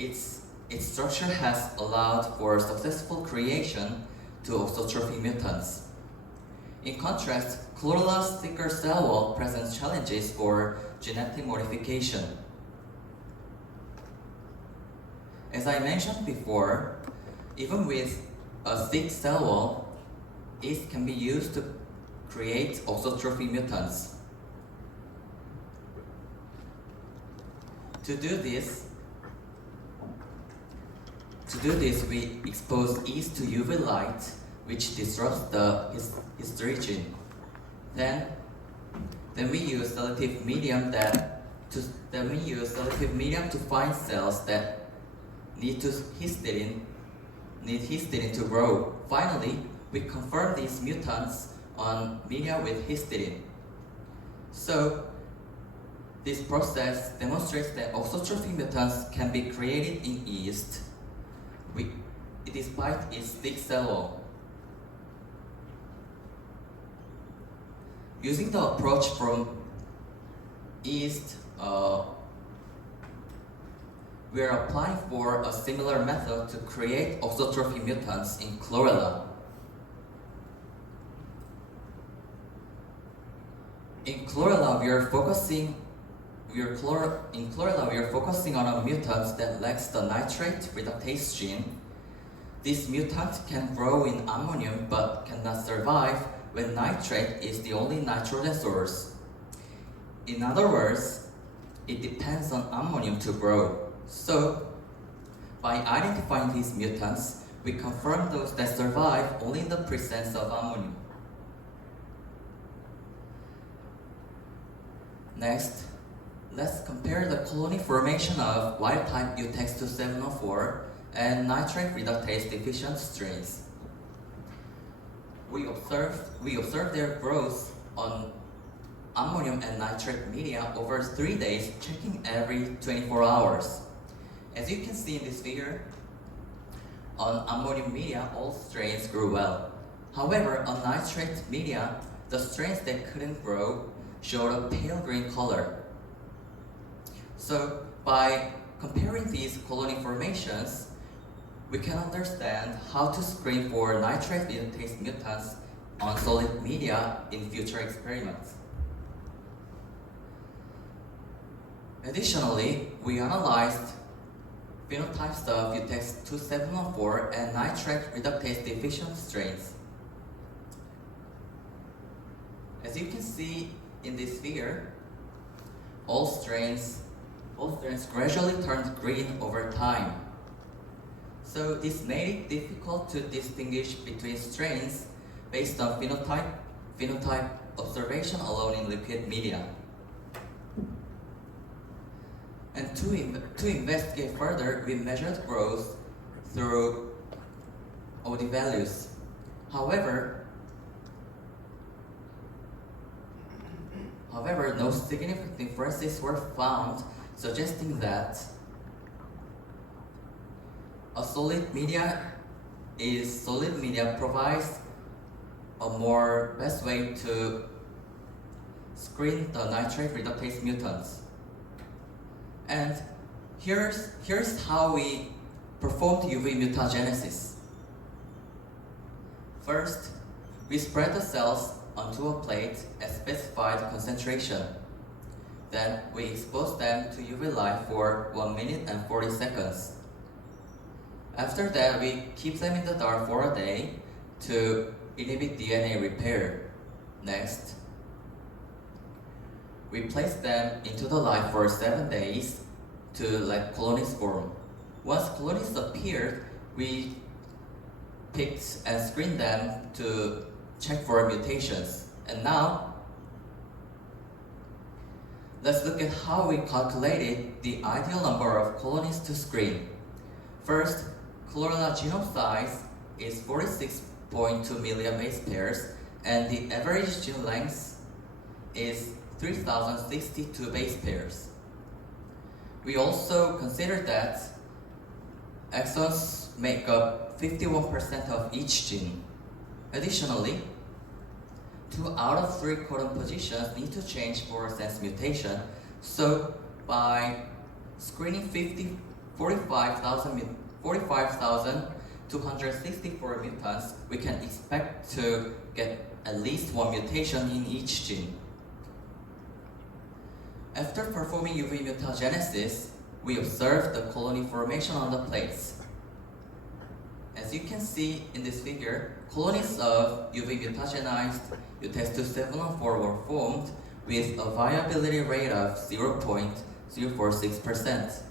its structure has allowed for successful creation to auxotrophy mutants. In contrast, chlorella thicker cell wall presents challenges for genetic modification. As I mentioned before, even with a thick cell wall, it can be used to create auxotrophy mutants. To do this, we expose yeast to UV light, which disrupts the histology. Then we use selective medium to find cells that need histidine to grow. Finally, we confirm these mutants on media with histidine. So, this process demonstrates that auxotrophy mutants can be created in yeast despite its thick cell wall. Using the approach from yeast, we are applying for a similar method to create auxotrophy mutants in chlorella. In chlorella, we are focusing on a mutant that lacks the nitrate reductase gene. This mutant can grow in ammonium but cannot survive when nitrate is the only nitrogen source. In other words, it depends on ammonium to grow. So, by identifying these mutants, we confirm those that survive only in the presence of ammonium. Next, let's compare the colony formation of wild-type UTX2704 and nitrate reductase deficient strains. We observed their growth on ammonium and nitrate media over 3 days, checking every 24 hours. As you can see in this figure, on ammonium media, all strains grew well. However, on nitrate media, the strains that couldn't grow showed a pale green color. So, by comparing these colony formations, we can understand how to screen for nitrate reductase mutants on solid media in future experiments. Additionally, we analyzed phenotypes of UTX2704 and nitrate reductase deficient strains. As you can see in this figure, all strains gradually turned green over time. So this made it difficult to distinguish between strains based on phenotype observation alone in liquid media. And to investigate further, we measured growth through OD values. However, no significant differences were found, suggesting that solid media provides a more best way to screen the nitrate reductase mutants. And here's how we performed UV mutagenesis. First, we spread the cells onto a plate at specified concentration. Then we expose them to UV light for 1 minute and 40 seconds. After that, we keep them in the dark for a day to inhibit DNA repair. Next, we place them into the light for 7 days to let colonies form. Once colonies appeared, we picked and screened them to check for mutations. And now, let's look at how we calculated the ideal number of colonies to screen. First, chlorella genome size is 46.2 million base pairs, and the average gene length is 3,062 base pairs. We also considered that exons make up 51% of each gene. Additionally, 2 out of 3 codon positions need to change for sense mutation. So by screening 50% 45,264 mutants, we can expect to get at least one mutation in each gene. After performing UV mutagenesis, we observed the colony formation on the plates. As you can see in this figure, colonies of UV mutagenized UTX-2704 were formed with a viability rate of 0.046%.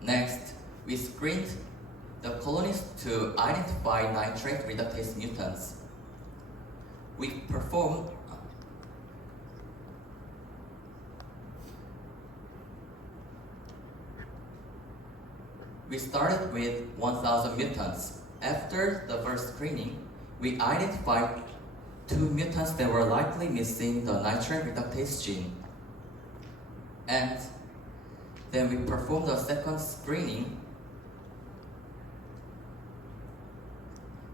Next, we screened the colonies to identify nitrate reductase mutants. We started with 1,000 mutants. After the first screening, we identified 2 mutants that were likely missing the nitrate reductase gene. And then we performed a second screening.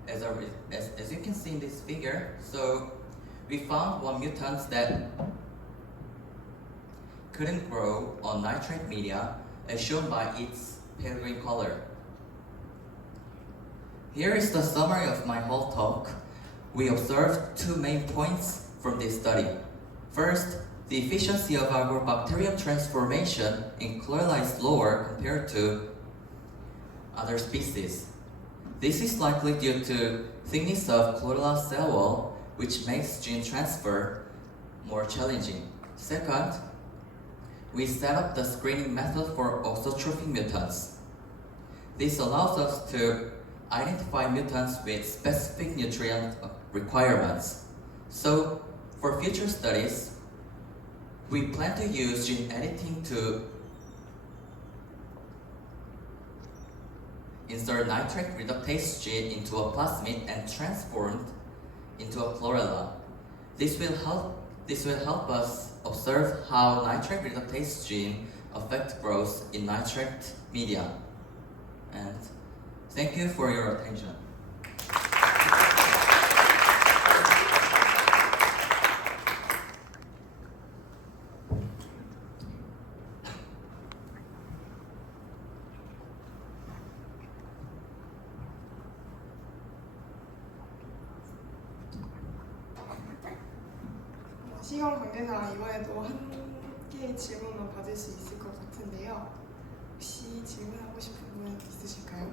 As you can see in this figure, so we found 1 mutant that couldn't grow on nitrate media, as shown by its pale green color. Here is the summary of my whole talk. We observed 2 main points from this study. First, the efficiency of our bacterium transformation in chlorella is lower compared to other species. This is likely due to thickness of chlorella cell wall, which makes gene transfer more challenging. Second, we set up the screening method for auxotrophic mutants. This allows us to identify mutants with specific nutrient requirements. So, for future studies, we plan to use gene editing to insert nitrate reductase gene into a plasmid and transform it into a chlorella. This will help us observe how nitrate reductase gene affect growth in nitrate media. And thank you for your attention. 시간 관계상 이번에도 한 개의 질문만 받을 수 있을 것 같은데요. 혹시 질문하고 싶은 분 있으실까요?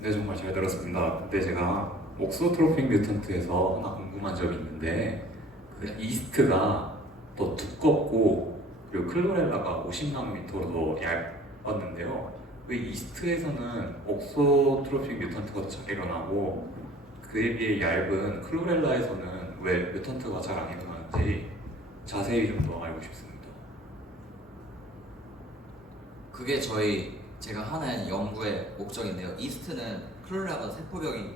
네, 정말 잘 들었습니다. 근데 제가 옥소트로픽 뮤턴트에서 하나 궁금한 점이 있는데 그 이스트가 더 두껍고 그리고 클로렐라가 50나노미터로 얇았는데요. 왜 이스트에서는 옥소트로픽 뮤턴트가 더 잘 일어나고 그에 비해 얇은 클로렐라에서는 왜 뮤턴트가 잘 안 일어나는지 자세히 좀 더 알고 싶습니다. 그게 제가 하는 연구의 목적인데요. 이스트는 클로렐라보다 세포벽이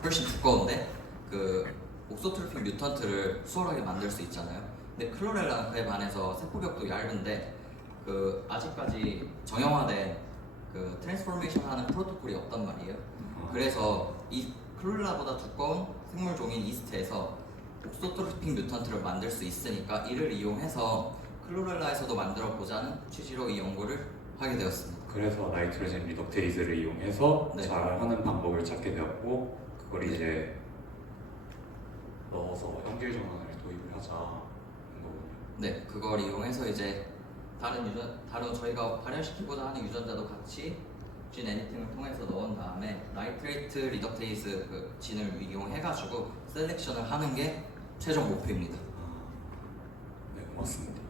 훨씬 두꺼운데 그 옥소트로픽 뮤턴트를 수월하게 만들 수 있잖아요. 근데 클로렐라는 그에 반해서 세포벽도 얇은데 그 아직까지 정형화된 그 트랜스포메이션 하는 프로토콜이 없단 말이에요. 그래서 이 클로렐라보다 두꺼운 생물종인 이스트에서 옥소트로픽 뮤턴트를 만들 수 있으니까 이를 이용해서 클로렐라에서도 만들어 보자는 취지로 이 연구를 하게 되었습니다. 그래서 나이트로젠 리덕테이즈를 이용해서 네. 잘하는 방법을 찾게 되었고 그걸 이제 넣어서 연결 전환을 도입을 하자는 거군요. 네, 그걸 이용해서 이제 다른 저희가 발현시키고자 하는 유전자도 같이 진 에디팅을 통해서 넣은 다음에 나이트레이트 리덕테이즈 그 진을 이용해가지고 셀렉션을 하는 게 최종 목표입니다. 네, 고맙습니다.